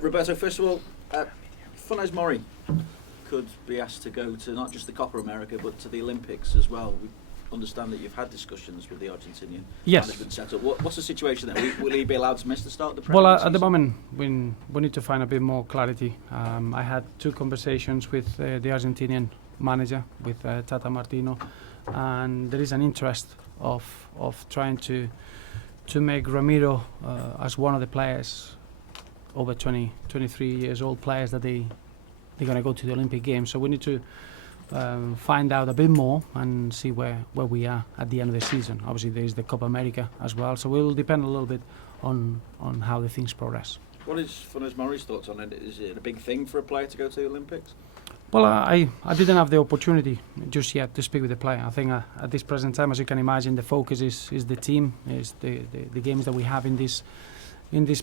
Roberto, first of all, Funes Mori could be asked to go to not just the Copa America but to the Olympics as well. We understand that you've had discussions with the Argentinian management setup. What's the situation there? Will he be allowed to miss the start of the Premier League season? At the moment, we need to find a bit more clarity. I had 2 conversations with the Argentinian manager, with Tata Martino, and there is an interest of trying to make Ramiro as one of the players over 23 years old players that they're going to go to the Olympic Games. So we need to find out a bit more and see where we are at the end of the season. Obviously there is the Copa America as well, so it will depend a little bit on how the things progress. What is Funes Mori's thoughts on it? Is it a big thing for a player to go to the Olympics? Well, I didn't have the opportunity just yet to speak with the player. I think at this present time, as you can imagine, the focus is the team, is the games that we have in this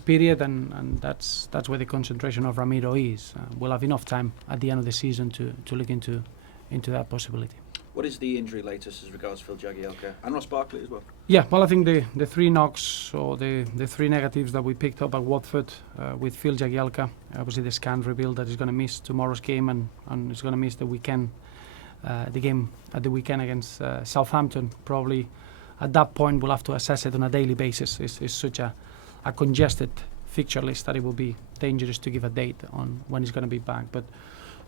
period, and that's where the concentration of Ramiro is. We'll have enough time at the end of the season to look into that possibility. What is the injury latest as regards Phil Jagielka and Ross Barkley as well? Yeah, well, I think the 3 knocks or the 3 negatives that we picked up at Watford with Phil Jagielka, obviously the scan revealed that he's going to miss tomorrow's game and he's going to miss the game at the weekend against Southampton. Probably at that point we'll have to assess it on a daily basis. It's such a congested fixture list that it will be dangerous to give a date on when he's going to be back. But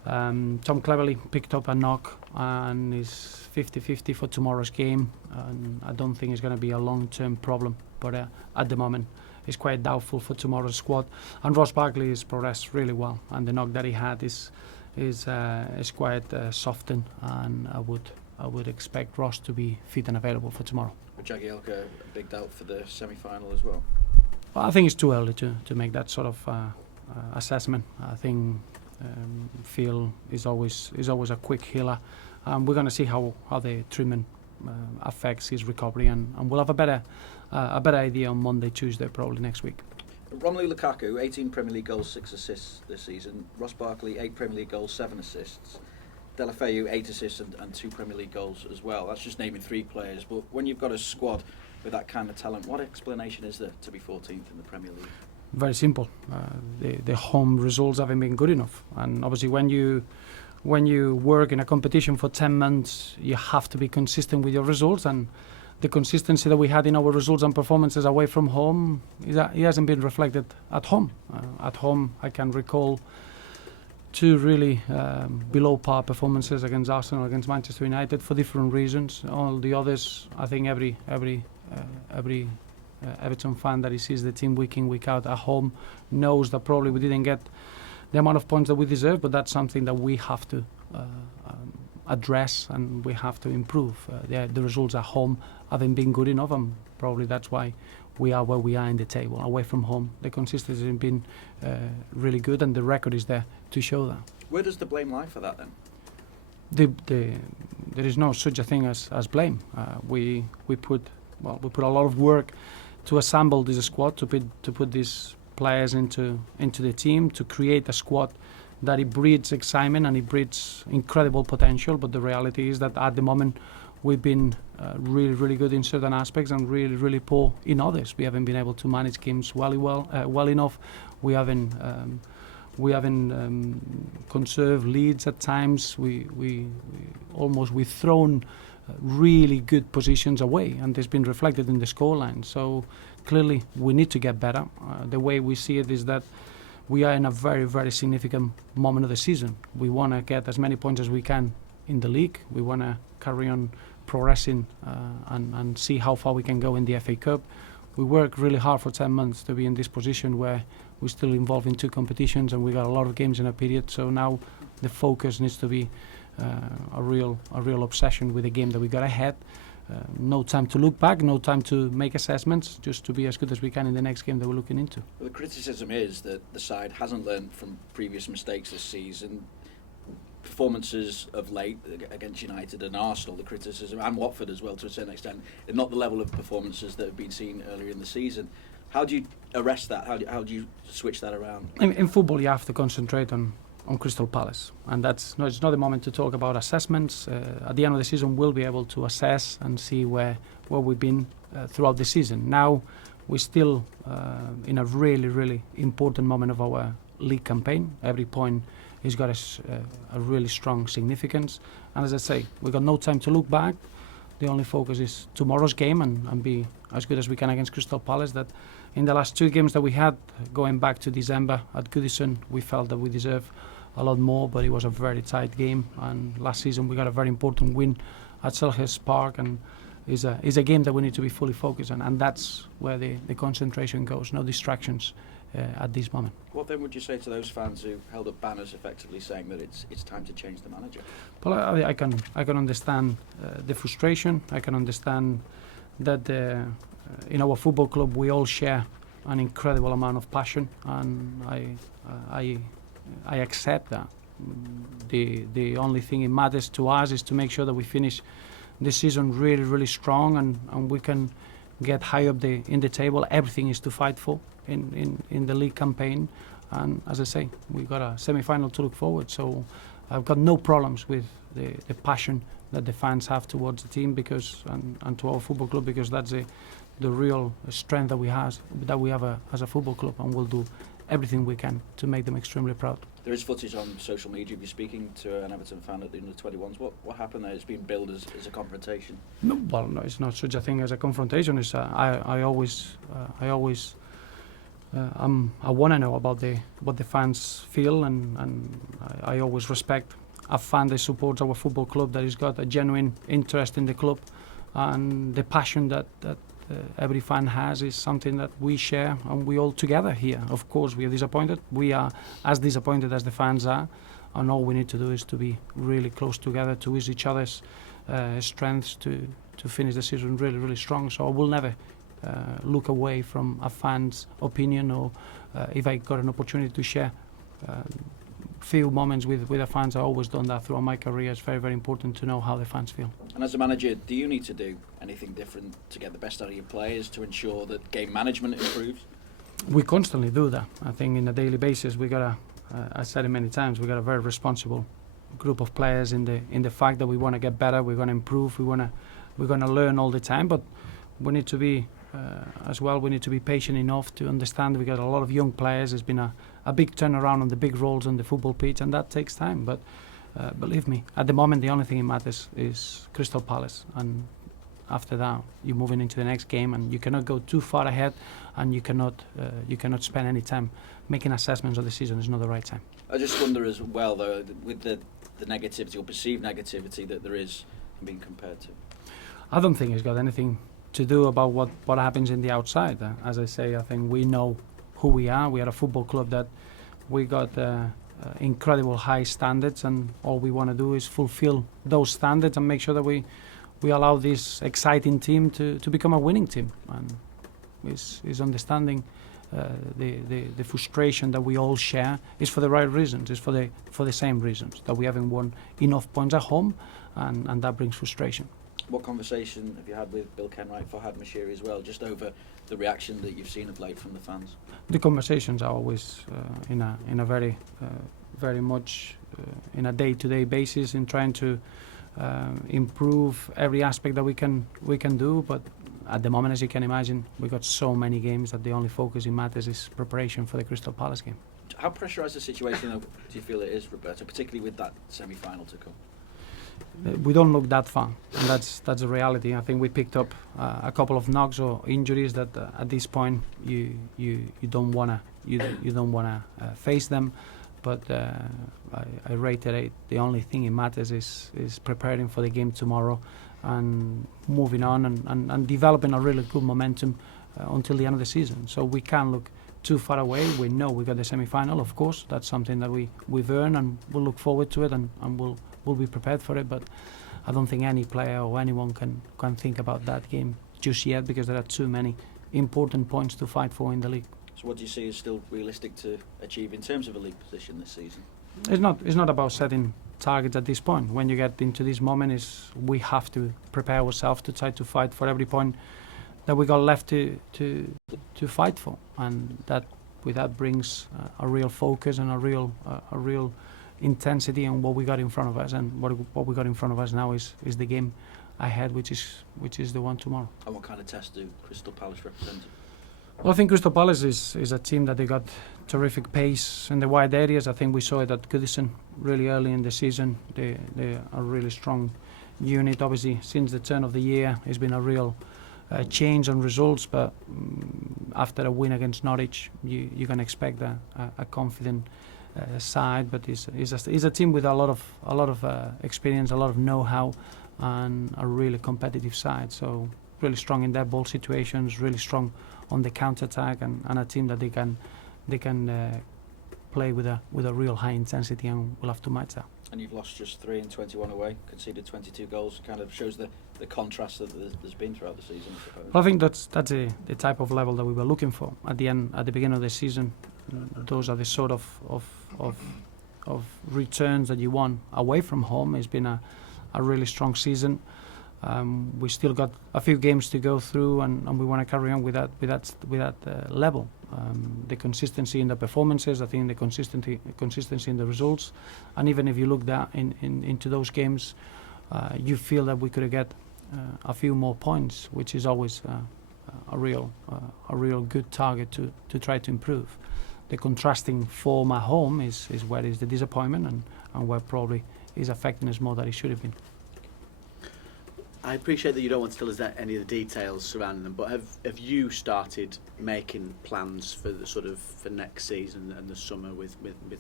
Tom Cleverley picked up a knock and is 50-50 for tomorrow's game, and I don't think it's going to be a long-term problem, but at the moment it's quite doubtful for tomorrow's squad. And Ross Barkley has progressed really well, and the knock that he had is quite softened, and I would expect Ross to be fit and available for tomorrow. But Jagielka, a big doubt for the semi-final as well? Well, I think it's too early to make that sort of assessment. I think Phil is always a quick healer. We're going to see how the treatment affects his recovery, and we'll have a better idea on Monday, Tuesday, probably next week. Romelu Lukaku, 18 Premier League goals, 6 assists this season. Ross Barkley, 8 Premier League goals, 7 assists. Deulofeu, 8 assists and 2 Premier League goals as well. That's just naming 3 players. But when you've got a squad with that kind of talent, what explanation is there to be 14th in the Premier League? Very simple. The home results haven't been good enough, and obviously when you work in a competition for 10 months, you have to be consistent with your results, and the consistency that we had in our results and performances away from home it hasn't been reflected at home. At home, I can recall 2 really below par performances against Arsenal, against Manchester United, for different reasons. All the others, I think every Everton fan that he sees the team week in, week out at home knows that probably we didn't get the amount of points that we deserve, but that's something that we have to address and we have to improve. The results at home haven't been good enough, and probably that's why we are where we are in the table. Away from home, the consistency has been really good, and the record is there to show that. Where does the blame lie for that then? There is no such a thing as blame. We put a lot of work to assemble this squad, to put these players into the team, to create a squad that it breeds excitement and it breeds incredible potential. But the reality is that at the moment we've been really, really good in certain aspects and really, really poor in others. We haven't been able to manage games well enough. We haven't conserved leads at times. We've thrown really good positions away, and it's been reflected in the scoreline. So clearly we need to get better. The way we see it is that we are in a very, very significant moment of the season. We want to get as many points as we can in the league. We want to carry on progressing and see how far we can go in the FA Cup. We work really hard for 10 months to be in this position where we're still involved in 2 competitions and we got a lot of games in a period. So now the focus needs to be a real obsession with the game that we got ahead. No time to look back, no time to make assessments, just to be as good as we can in the next game that we're looking into. Well, the criticism is that the side hasn't learned from previous mistakes this season. Performances of late against United and Arsenal, the criticism, and Watford as well to a certain extent, are not the level of performances that have been seen earlier in the season. How do you arrest that? How do you switch that around? In football, you have to concentrate on Crystal Palace, and it's not the moment to talk about assessments. At the end of the season we'll be able to assess and see where we've been throughout the season. Now we're still in a really, really important moment of our league campaign. Every point has got a really strong significance. And as I say, we've got no time to look back. The only focus is tomorrow's game and be as good as we can against Crystal Palace. That in the last 2 games that we had, going back to December at Goodison, we felt that we deserved a lot more, but it was a very tight game. And last season we got a very important win at Selhurst Park, and is a game that we need to be fully focused on, and that's where the concentration goes. No distractions at this moment. What then would you say to those fans who held up banners effectively saying that it's time to change the manager? Well, I can understand the frustration. I can understand that in our football club we all share an incredible amount of passion, and I accept that. The only thing it matters to us is to make sure that we finish this season really, really strong, and we can get high up in the table. Everything is to fight for in the league campaign, and as I say, we got a semi-final to look forward. So I've got no problems with the passion that the fans have towards the team, because and to our football club, because that's the real strength that we have as a football club, and we'll do everything we can to make them extremely proud. There is footage on social media of you speaking to an Everton fan at the under-21s. What happened there? It's been billed as a confrontation. No, well, no, it's not such a thing as a confrontation. It's I want to know about what the fans feel, and I always respect a fan that supports our football club, that has got a genuine interest in the club, and the passion that every fan has is something that we share, and we all together here. Of course, we are disappointed. We are as disappointed as the fans are, and all we need to do is to be really close together, to use each other's strengths to finish the season really, really strong. So I will never look away from a fan's opinion, or if I got an opportunity to share few moments with the fans. I've always done that throughout my career. It's very, very important to know how the fans feel. And as a manager, do you need to do anything different to get the best out of your players, to ensure that game management improves? We constantly do that. I think on a daily basis we got I said it many times, we got a very responsible group of players in the fact that we want to get better, we're going to improve, we're going to learn all the time, but we need to be as well, we need to be patient enough to understand we got a lot of young players. There's been a big turnaround on the big roles on the football pitch, and that takes time. But believe me, at the moment the only thing that matters is Crystal Palace, and after that you're moving into the next game, and you cannot go too far ahead, and you cannot spend any time making assessments of the season. It's not the right time. I just wonder as well, though, with the negativity or perceived negativity that there is being compared to. I don't think it's got anything to do about what happens in the outside. As I say, I think we know who we are. We are a football club that we got incredible high standards, and all we want to do is fulfill those standards and make sure that we allow this exciting team to become a winning team. And is understanding the frustration that we all share is for the right reasons. It's for the same reasons, that we haven't won enough points at home, and that brings frustration. What conversation have you had with Bill Kenwright, Farhad Moshiri as well, just over the reaction that you've seen of late from the fans? The conversations are always in a very very much in a day-to-day basis, in trying to improve every aspect that we can do. But at the moment, as you can imagine, we got so many games that the only focus in matters is preparation for the Crystal Palace game. How pressurised a situation do you feel it is, Roberto, particularly with that semi-final to come? We don't look that far, and that's the reality. I think we picked up a couple of knocks or injuries that at this point you don't wanna face them. But I reiterate, the only thing that matters is preparing for the game tomorrow, and moving on and developing a really good momentum until the end of the season. So we can't look too far away. We know we got the semi-final, of course. That's something that we've earned, and we'll look forward to it, and we'll be prepared for it. But I don't think any player or anyone can think about that game just yet, because there are too many important points to fight for in the league. So what do you see is still realistic to achieve in terms of a league position this season? It's not about setting targets at this point. When you get into this moment, we have to prepare ourselves to try to fight for every point that we got left to fight for, and that brings a real focus and a real intensity on what we got in front of us. And what we got in front of us now is the game ahead, which is the one tomorrow. And what kind of test do Crystal Palace represent? Well, I think Crystal Palace is a team that they got terrific pace in the wide areas. I think we saw it at Goodison really early in the season. They are a really strong unit. Obviously, since the turn of the year, it's been a real change on results. But after a win against Norwich, you can expect a confident side. But it's a team with a lot of experience, a lot of know-how, and a really competitive side. So really strong in their ball situations, really strong on the counter-attack, and a team that they can play with a real high intensity, and we'll have to match that. And you've lost just 3 and 21 away, conceded 22 goals. Kind of shows the contrast that there's been throughout the season, I suppose. Well, I think that's the type of level that we were looking for at the beginning of the season. Those are the sort of returns that you want away from home. It's been a really strong season. We still got a few games to go through, and we want to carry on with that level. The consistency in the performances, I think the consistency in the results, and even if you look into those games, you feel that we could get a few more points, which is always a real good target to try to improve. The contrasting form at home is where is the disappointment, and where probably is affecting us more than it should have been. I appreciate that you don't want to tell us any of the details surrounding them, but have you started making plans for for next season and the summer with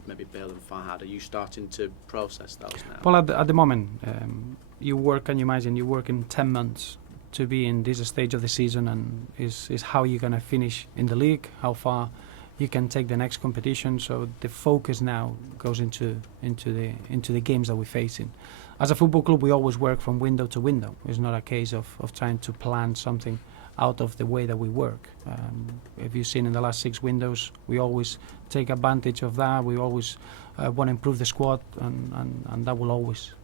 maybe Bill and Farhad? Are you starting to process those now? Well, at the moment, you work, and you imagine you work in 10 months to be in this stage of the season, and is how you're going to finish in the league, how far you can take the next competition. So the focus now goes into the games that we're facing. As a football club, we always work from window to window. It's not a case of trying to plan something out of the way that we work. If you've seen in the last 6 windows, we always take advantage of that. We always want to improve the squad, and that will always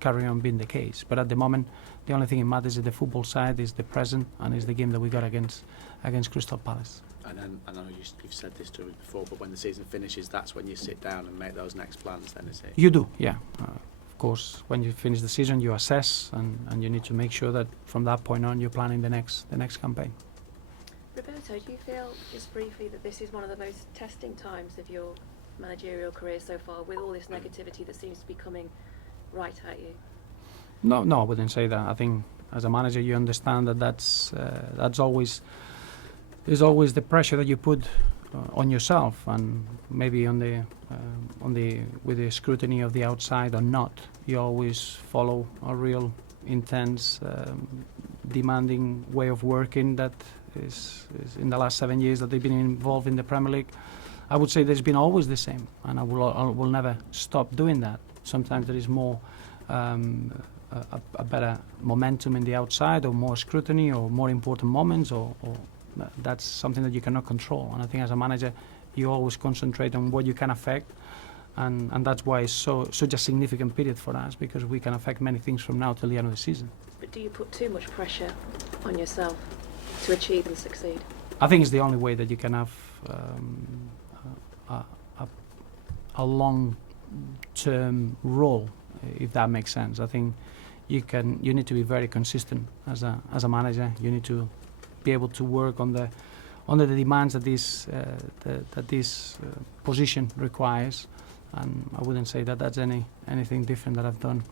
carry on being the case. But at the moment, the only thing that matters is the football side, is the present, and is the game that we got against Crystal Palace. And then, I know you've said this to us before, but when the season finishes, that's when you sit down and make those next plans, then, is it? You do, yeah. Of course, when you finish the season, you assess, and you need to make sure that from that point on, you're planning the next campaign. Roberto, do you feel, just briefly, that this is one of the most testing times of your managerial career so far, with all this negativity that seems to be coming right at you? No, I wouldn't say that. I think as a manager, you understand that's always the pressure that you put on yourself, and maybe with the scrutiny of the outside or not. You always follow a real intense, demanding way of working that is in the last 7 years that they've been involved in the Premier League. I would say there's been always the same, and I will never stop doing that. Sometimes there is more a better momentum in the outside, or more scrutiny, or more important moments, or that's something that you cannot control. And I think as a manager, you always concentrate on what you can affect, and that's why it's such a significant period for us, because we can affect many things from now till the end of the season. But do you put too much pressure on yourself to achieve and succeed? I think it's the only way that you can have a long-term role, if that makes sense. I think you need to be very consistent as a manager. You need to be able to work under the demands that this position requires, and I wouldn't say that that's anything different that I've done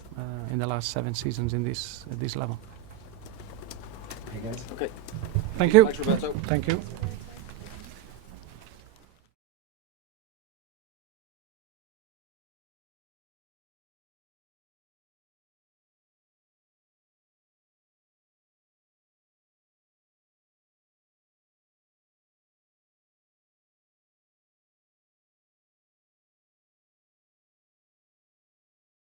in the last 7 seasons at this level. Okay. Thank you. Thanks, Roberto. Thank you.